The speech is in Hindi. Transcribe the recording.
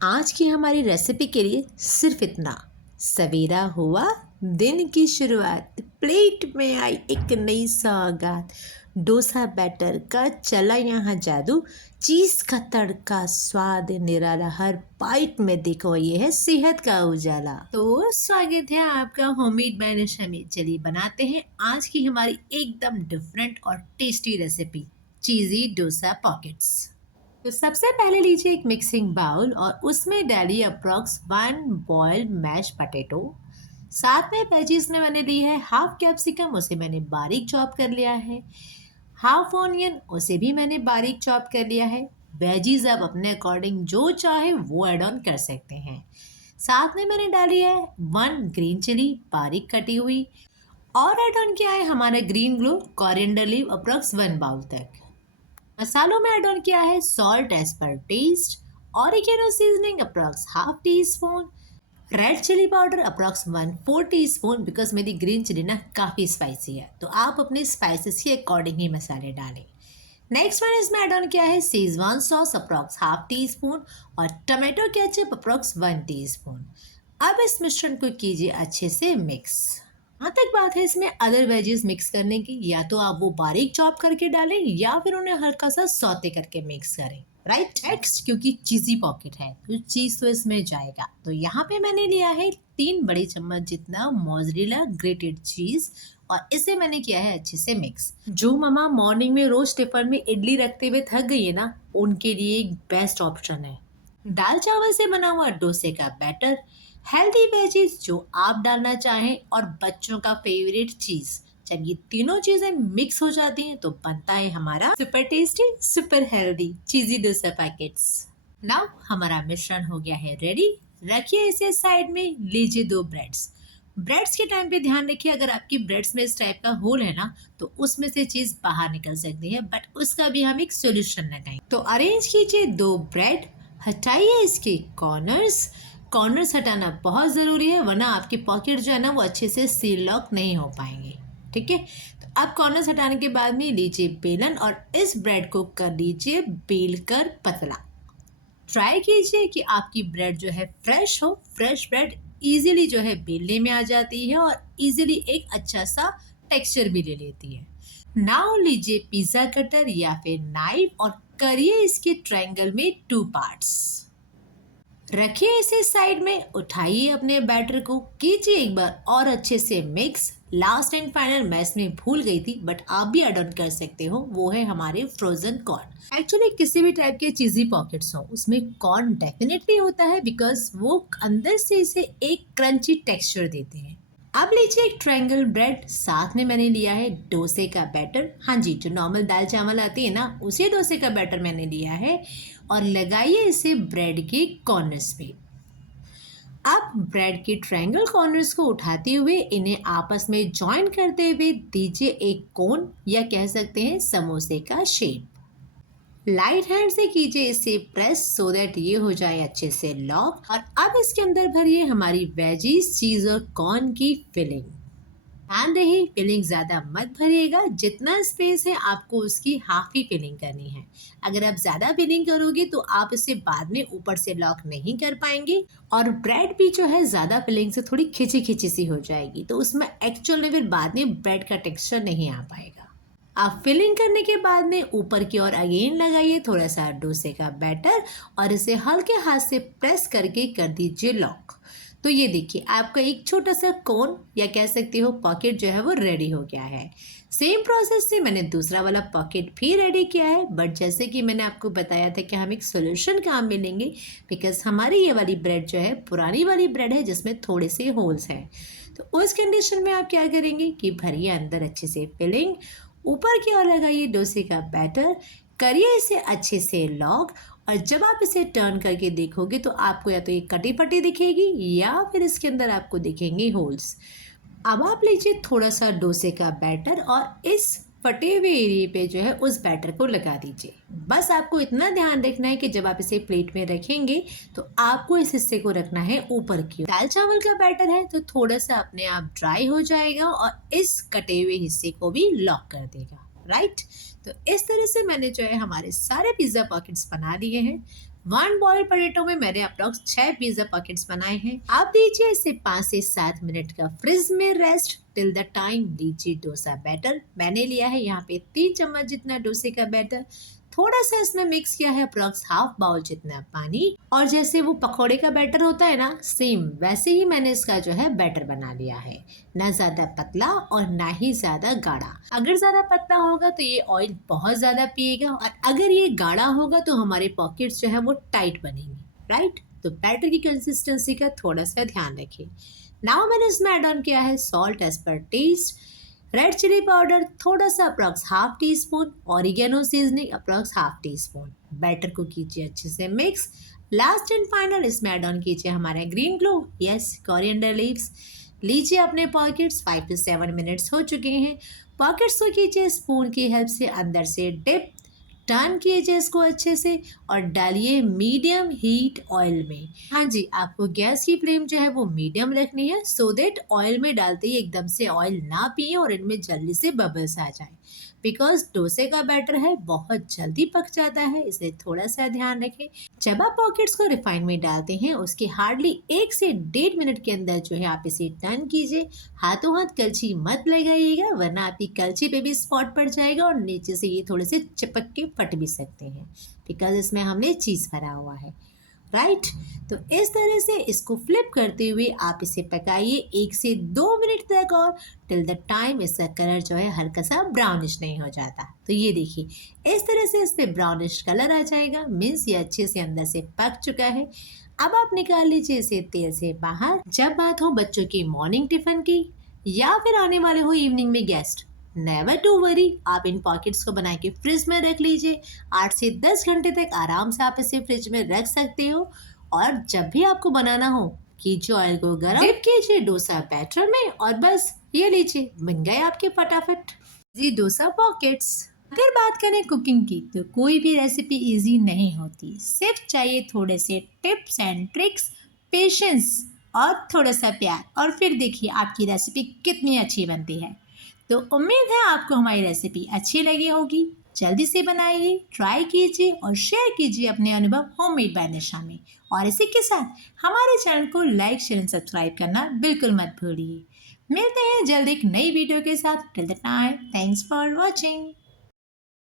आज की हमारी रेसिपी के लिए सिर्फ इतना। सवेरा हुआ, दिन की शुरुआत, प्लेट में आई एक नई सौगात। डोसा बैटर का चला यहाँ जादू, चीज़ का तड़का, स्वाद निराला, हर बाइट में देखो ये है सेहत का उजाला। तो स्वागत है आपका होममेड बाय निशा में। चलिए बनाते हैं आज की हमारी एकदम डिफरेंट और टेस्टी रेसिपी, चीज़ी डोसा पॉकेट्स। तो सबसे पहले लीजिए एक मिक्सिंग बाउल और उसमें डालिए अप्रॉक्स 1 बॉइल्ड मैश पटेटो। साथ में वेजीज में मैंने ली है हाफ कैप्सिकम, उसे मैंने बारीक चॉप कर लिया है। हाफ ऑनियन, उसे भी मैंने बारीक चॉप कर लिया है। वेजीज आप अपने अकॉर्डिंग जो चाहे वो ऐड ऑन कर सकते हैं। साथ में मैंने डाली है 1 ग्रीन चिली बारीक कटी हुई, और ऐड ऑन किया है हमारा green glow coriander leave approx 1 bowl तक। मसालों में ऐड ऑन किया है salt as per taste, oregano seasoning approx half teaspoon, red chilli powder approx 1/4 teaspoon, because मेरी ग्रीन चिली ना काफ़ी स्पाइसी है, तो आप अपने स्पाइसेस के अकॉर्डिंग ही मसाले डालें। नेक्स्ट मैंने इसमें ऐड ऑन किया है Schezwan sauce approx half tea spoon और टमाटो केचप अप्रॉक्स 1 टीस्पून। अब इस मिश्रण को कीजिए अच्छे से मिक्स। हाँ तक बात है इसमें अदर वेजेस मिक्स करने की, या तो आप वो बारीक चॉप करके डालें या फिर उन्हें हल्का सा सौते करके मिक्स करें। राइट नेक्स्ट, क्योंकि चीज़ी पॉकेट है तो चीज़ तो इसमें जाएगा, तो यहाँ पे मैंने लिया है 3 बड़े चम्मच जितना मोज़रेला ग्रेटेड चीज़ और इसे मैंने किया है अच्छे से मिक्स। जो ममा मॉर्निंग में रोज टिफिन में इडली रखते हुए थक गई है ना, उनके लिए एक बेस्ट ऑप्शन है दाल चावल से बना हुआ डोसे का बैटर। हेल्दी वेजीज जो आप डालना चाहें और बच्चों का फेवरेट चीज, जब ये तीनों चीजें मिक्स हो जाती हैं तो बनता है हमारा super tasty super healthy cheesy dosa packets. Now हमारा मिश्रण हो गया है रेडी। रखिए इसे साइड में। लीजिए 2 ब्रेड्स। ब्रेड्स के टाइम पे ध्यान रखिए, अगर आपकी ब्रेड्स में इस टाइप का होल है ना तो उसमें से चीज बाहर निकल सकती है, बट उसका भी हम एक सोल्यूशन लगाएंगे। तो अरेंज कीजिए 2 ब्रेड, हटाइए इसके कॉर्नर्स। कॉर्नर्स हटाना बहुत ज़रूरी है, वरना आपकी पॉकेट जो है ना वो अच्छे से सील लॉक नहीं हो पाएंगे। ठीक है, तो अब कॉर्नर्स हटाने के बाद में लीजिए बेलन और इस ब्रेड को कर लीजिए बेल कर पतला। ट्राई कीजिए कि आपकी ब्रेड जो है फ्रेश हो। फ्रेश ब्रेड इजीली जो है बेलने में आ जाती है और इजीली एक अच्छा सा टेक्सचर भी ले लेती है। नाउ लीजिए पिज़्ज़ा कटर या फिर नाइफ और करिए इसके ट्रायंगल में 2 पार्ट्स। रखिए इसे साइड में। उठाइए अपने बैटर को, कीजिए एक बार और अच्छे से मिक्स। लास्ट एंड फाइनल मैं इसमें भूल गई थी, बट आप भी ऐड ऑन कर सकते हो, वो है हमारे फ्रोजन कॉर्न। एक्चुअली किसी भी टाइप के चीज़ी पॉकेट्स हो उसमें कॉर्न डेफिनेटली होता है, बिकॉज वो अंदर से इसे एक क्रंची टेक्सचर देते हैं। अब लीजिए एक ट्रायंगल ब्रेड, साथ में मैंने लिया है डोसे का बैटर। हाँ जी, जो नॉर्मल दाल चावल आती है ना उसे डोसे का बैटर मैंने लिया है, और लगाइए इसे ब्रेड के कॉर्नर्स पे। अब ब्रेड के ट्रायंगल कॉर्नर्स को उठाते हुए इन्हें आपस में जॉइन करते हुए दीजिए एक कोन, या कह सकते हैं समोसे का शेप। लाइट हैंड से कीजिए इसे प्रेस सो दैट ये हो जाए अच्छे से लॉक। और अब इसके अंदर भरिए हमारी वेजीज, चीज और कॉर्न की फिलिंग। ध्यान रहे फिलिंग ज़्यादा मत भरिएगा, जितना स्पेस है आपको उसकी हाफ ही फिलिंग करनी है। अगर आप ज़्यादा फिलिंग करोगे तो आप इसे बाद में ऊपर से लॉक नहीं कर पाएंगे, और ब्रेड भी जो है ज़्यादा फिलिंग से थोड़ी खिंची खिंची सी हो जाएगी, तो उसमें एक्चुअल में फिर बाद में ब्रेड का टेक्सचर नहीं आ पाएगा। आप फिलिंग करने के बाद में ऊपर की ओर अगेन लगाइए थोड़ा सा डोसे का बैटर और इसे हल्के हाथ से प्रेस करके कर दीजिए लॉक। तो ये देखिए आपका एक छोटा सा कोन, या कह सकते हो पॉकेट जो है वो रेडी हो गया है। सेम प्रोसेस से मैंने दूसरा वाला पॉकेट भी रेडी किया है, बट जैसे कि मैंने आपको बताया था कि हम एक सोल्यूशन काम में लेंगे, बिकॉज हमारी ये वाली ब्रेड जो है पुरानी वाली ब्रेड है जिसमें थोड़े से होल्स हैं। तो उस कंडीशन में आप क्या करेंगे कि भरिए अंदर अच्छे से फिलिंग, ऊपर की ओर लगाइए डोसे का बैटर, करिए इसे अच्छे से लॉक, और जब आप इसे टर्न करके देखोगे तो आपको या तो ये कटी फटी दिखेगी या फिर इसके अंदर आपको दिखेंगे होल्स। अब आप लीजिए थोड़ा सा डोसे का बैटर और इस फटे हुए एरिया पे जो है उस बैटर को लगा दीजिए। बस आपको इतना ध्यान रखना है कि जब आप इसे प्लेट में रखेंगे तो आपको इस हिस्से को रखना है ऊपर की ओर। दाल चावल का बैटर है तो थोड़ा सा अपने आप ड्राई हो जाएगा और इस कटे हुए हिस्से को भी लॉक कर देगा। राइट, तो इस तरह से मैंने जो है हमारे सारे पिज़्ज़ा पॉकेट्स बना लिए हैं। 1 बॉइल्ड पोटैटो में मैंने अप्रॉक्स 6 पिज्जा पॉकेट्स बनाए हैं। आप दीजिए इसे 5 से 7 मिनट का फ्रिज में रेस्ट टिल द टाइम। लीजिए डोसा बैटर, मैंने लिया है यहाँ पे 3 चम्मच जितना डोसे का बैटर। थोड़ा सा इसमें मिक्स किया है अप्रॉक्स हाफ बाउल जितना पानी, और जैसे वो पकौड़े का बैटर होता है ना, सेम वैसे ही मैंने इसका जो है बैटर बना लिया है। ना ज्यादा पतला और ना ही ज्यादा गाढ़ा। अगर ज्यादा पतला होगा तो ये ऑयल बहुत ज्यादा पिएगा, और अगर ये गाढ़ा होगा तो हमारे पॉकेट्स जो है वो टाइट बनेंगे, राइट। तो बैटर की कंसिस्टेंसी का थोड़ा सा ध्यान रखिए। नाउ मैंने इसमें ऐड ऑन किया है salt as per taste, red chilli powder थोड़ा सा approx half teaspoon, oregano seasoning approx half teaspoon. Batter को कीजिए अच्छे से मिक्स। लास्ट एंड फाइनल इसमें ऐड ऑन कीजिए हमारा green glow, yes coriander leaves. लीजिए अपने पॉकेट्स, 5 to 7 मिनट्स हो चुके हैं। पॉकेट्स को कीजिए स्पून की हेल्प से अंदर से डिप, टर्न कीजिए इसको अच्छे से और डालिए मीडियम हीट ऑयल में। हाँ जी, आपको गैस की फ्लेम जो है वो मीडियम रखनी है, सो देट ऑयल में डालते ही एकदम से ऑयल ना पिए और इनमें जल्दी से बबल्स आ जाए। बिकॉज डोसे का बैटर है बहुत जल्दी पक जाता है, इसलिए थोड़ा सा ध्यान रखें। जब आप पॉकेट्स को रिफाइन में डालते हैं उसके हार्डली 1 से 1.5 मिनट के अंदर जो है आप इसे टर्न कीजिए। हाथों हाथ कलछी मत लगाइएगा, वरना आपकी कलछी पे भी स्पॉट पड़ जाएगा और नीचे से ये थोड़े से चिपक के फट भी सकते हैं, बिकॉज इसमें हमने चीज़ भरा हुआ है, राइट। तो इस तरह से इसको फ्लिप करते हुए आप इसे पकाइए 1 से 2 मिनट तक, और टिल द टाइम इसका कलर जो है हल्का सा ब्राउनिश नहीं हो जाता। तो ये देखिए इस तरह से इस पर ब्राउनिश कलर आ जाएगा, मीन्स ये अच्छे से अंदर से पक चुका है। अब आप निकाल लीजिए इसे तेल से बाहर। जब बात हो बच्चों की मॉर्निंग टिफिन की या फिर आने वाले हो इवनिंग में गेस्ट, नेवर टू वरी, आप इन पॉकेट्स को बना के फ्रिज में रख लीजिए। 8 से 10 घंटे तक आराम से आप इसे फ्रिज में रख सकते हो। और जब भी आपको बनाना हो कीजिए ऑयल को गरम, डिप कीजिए डोसा बैटर में और बस ये लीजिए बन गए आपके फटाफट जी डोसा पॉकेट्स। अगर बात करें कुकिंग की तो कोई भी रेसिपी इजी नहीं होती, सिर्फ चाहिए थोड़े से टिप्स एंड ट्रिक्स, पेशेंस और थोड़ा सा प्यार, और फिर देखिए आपकी रेसिपी कितनी अच्छी बनती है। तो उम्मीद है आपको हमारी रेसिपी अच्छी लगी होगी। जल्दी से बनाइए, ट्राई कीजिए और शेयर कीजिए अपने अनुभव होममेड बाय निशा में। और इसी के साथ हमारे चैनल को लाइक शेयर एंड सब्सक्राइब करना बिल्कुल मत भूलिए। मिलते हैं जल्द एक नई वीडियो के साथ। Till the time, thanks for watching.